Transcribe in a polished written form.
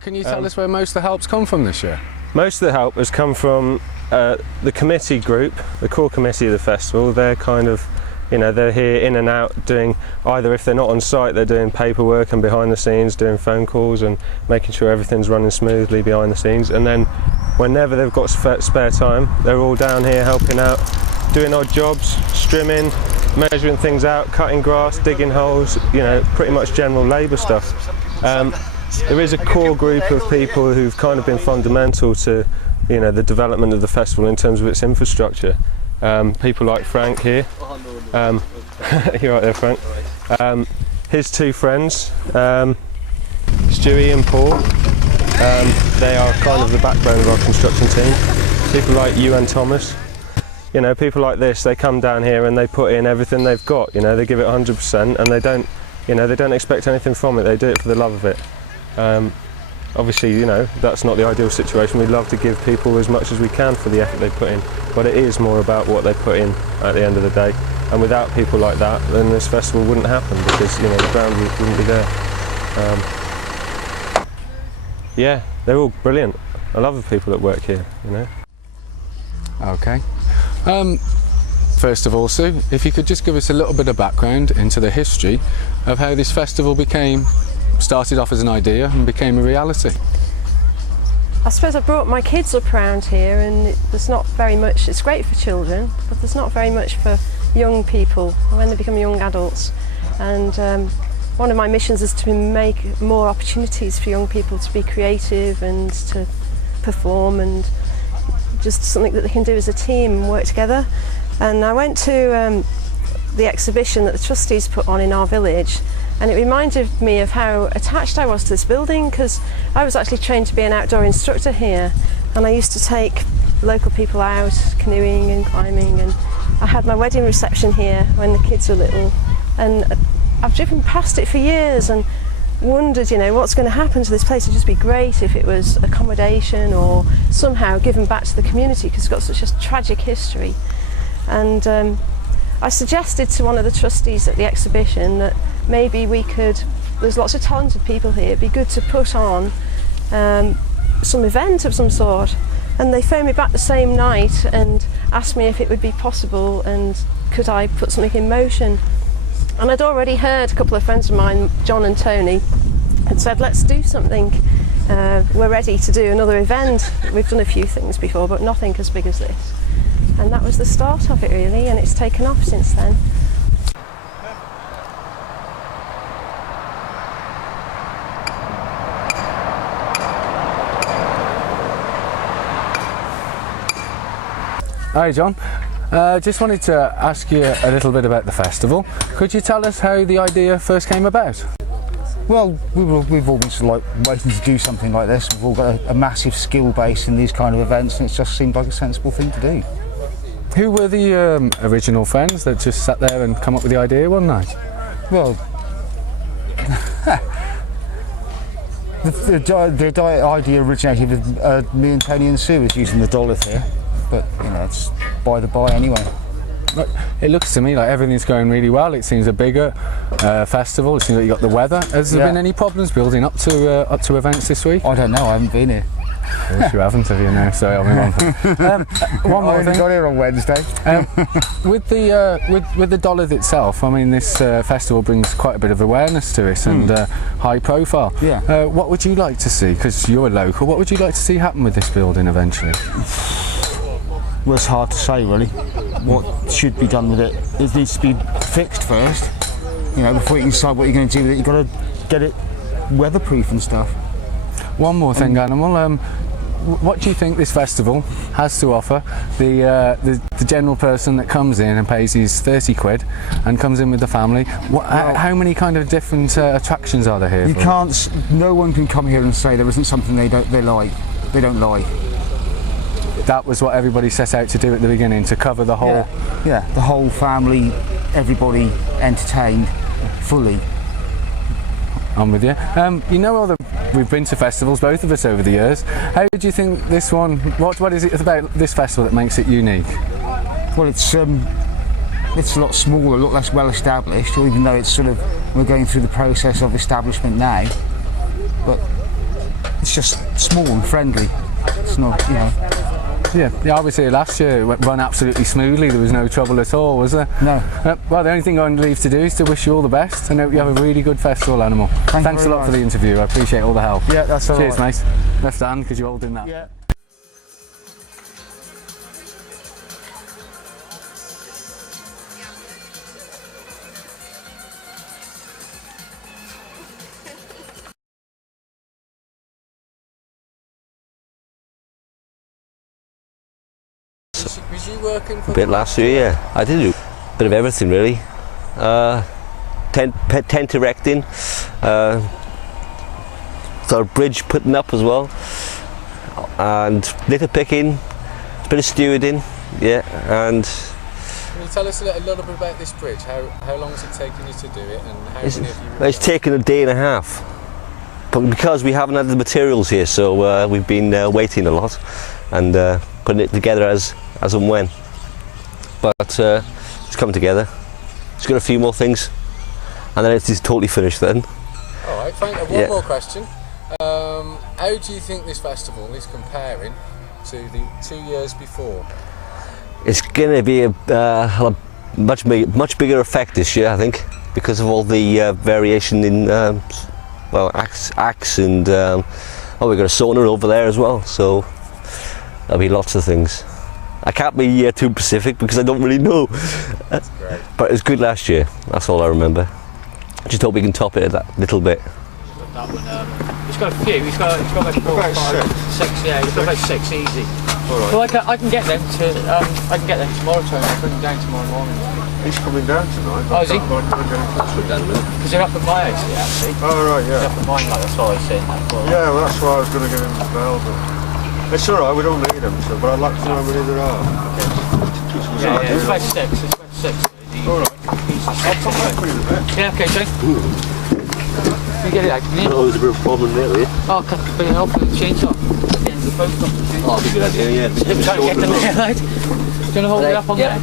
Can you tell us where most of the help's come from this year? Most of the help has come from the committee group, the core committee of the festival. They're kind of, they're here in and out doing, either if they're not on site, they're doing paperwork and behind the scenes, doing phone calls and making sure everything's running smoothly behind the scenes. And then whenever they've got spare time, they're all down here helping out, doing odd jobs, strimming, measuring things out, cutting grass, digging holes, pretty much general labour stuff. There is a core group of people who've kind of been fundamental to, the development of the festival in terms of its infrastructure. People like Frank here. You're right there, Frank. His two friends, Stewie and Paul. They are kind of the backbone of our construction team. People like you and Thomas. People like this, they come down here and they put in everything they've got. They give it 100%, and they don't expect anything from it. They do it for the love of it. Obviously, that's not the ideal situation. We'd love to give people as much as we can for the effort they put in, but it is more about what they put in at the end of the day. And without people like that, then this festival wouldn't happen, because the ground wouldn't be there. Yeah, they're all brilliant. I love the people that work here. Okay. First of all, Sue, if you could just give us a little bit of background into the history of how this festival started off as an idea and became a reality. I suppose I brought my kids up around here, and there's not very much, it's great for children, but there's not very much for young people when they become young adults. And one of my missions is to make more opportunities for young people to be creative and to perform, and just something that they can do as a team and work together. And I went to the exhibition that the trustees put on in our village, and it reminded me of how attached I was to this building, because I was actually trained to be an outdoor instructor here, and I used to take local people out canoeing and climbing, and I had my wedding reception here when the kids were little, and I've driven past it for years and wondered, what's going to happen to this place. It'd just be great if it was accommodation or somehow given back to the community, because it's got such a tragic history. And I suggested to one of the trustees at the exhibition that maybe we could, there's lots of talented people here, it'd be good to put on some event of some sort. And they phoned me back the same night and asked me if it would be possible and could I put something in motion. And I'd already heard a couple of friends of mine, John and Tony, had said, let's do something. We're ready to do another event. We've done a few things before, but nothing as big as this. And that was the start of it, really, and it's taken off since then. Hi John, just wanted to ask you a little bit about the festival. Could you tell us how the idea first came about? Well, we've all been sort of like waiting to do something like this. We've all got a massive skill base in these kind of events, and it just seemed like a sensible thing to do. Who were the original friends that just sat there and come up with the idea one night? Well, the idea originated with me and Tony and Sue was using the dollar here, but it's by the by anyway. It looks to me like everything's going really well. It seems a bigger festival. It seems like you got the weather. Has there been any problems building up to events this week? I don't know. I haven't been here. Of course you haven't, have you? No, sorry, I'll move on. One more thing. I got here on Wednesday. With the dollar itself, I mean, this festival brings quite a bit of awareness to it and high profile. Yeah. What would you like to see? Because you're a local. What would you like to see happen with this building eventually? Well, it's hard to say really. What should be done with it? It needs to be fixed first. Before you can decide what you're going to do with it, you've got to get it weatherproof and stuff. One more thing, Animal. What do you think this festival has to offer the general person that comes in and pays his 30 quid and comes in with the family? How many kind of different attractions are there here? You can't. No one can come here and say there isn't something they don't like. They don't like. That was what everybody set out to do at the beginning, to cover the whole... Yeah, the whole family, everybody entertained fully. I'm with you. We've been to festivals, both of us, over the years. How do you think this one, what is it about this festival that makes it unique? Well, it's a lot smaller, a lot less well established, even though we're going through the process of establishment now. But it's just small and friendly. It's not, you know. Yeah, I was here last year. It run absolutely smoothly. There was no trouble at all, was there? No. Well, the only thing I'm going to leave to do is to wish you all the best and hope you have a really good festival, Animal. Thanks a lot for the interview. I appreciate all the help. Yeah, that's all right. Cheers, mate. Left hand, because you're holding that. Yeah. Was you working for A bit last year, yeah. I did a bit of everything really. Tent erecting, sort of bridge putting up as well, and litter picking, a bit of stewarding, yeah. And Can you tell us a little bit about this bridge? How long has it taken you to do it, and how many of you? it's taken a day and a half, but because we haven't had the materials here, so we've been waiting a lot and putting it together as and when. But it's come together. It's got a few more things, and then it's totally finished then. All right, fine. One more question. How do you think this festival is comparing to the 2 years before? It's going to be a much bigger effect this year, I think, because of all the variation in acts and we've got a sauna over there as well, so there'll be lots of things. I can't be too specific because I don't really know. That's great. But it was good last year, that's all I remember. Just hope we can top it a little bit. That one, he's got a few, he's got like 4 or 5, 6, yeah, he's got about 6 easy. Alright. Well, I can get them tomorrow, Tony. I'll bring them down tomorrow morning. He's coming down tonight. Oh, is he? Because they're up at my house, yeah, actually. Oh, right, yeah. They're up at mine, like, that's what I was saying. Yeah, well, that's why I was going to give him the bell, but it's alright, we don't need them, so, but I'd like to know how many there are. Yeah, it's about 6, it's about 6. Alright. I'll come back for you in a bit. Yeah, okay, Jake. You get it out, can you? Oh, there's a bit of a problem there, really. Oh, can you help with the chainsaw? At the end of the post. Oh, that'd be a good idea, yeah. Try to get them there, right? Do you want to hold it up on there?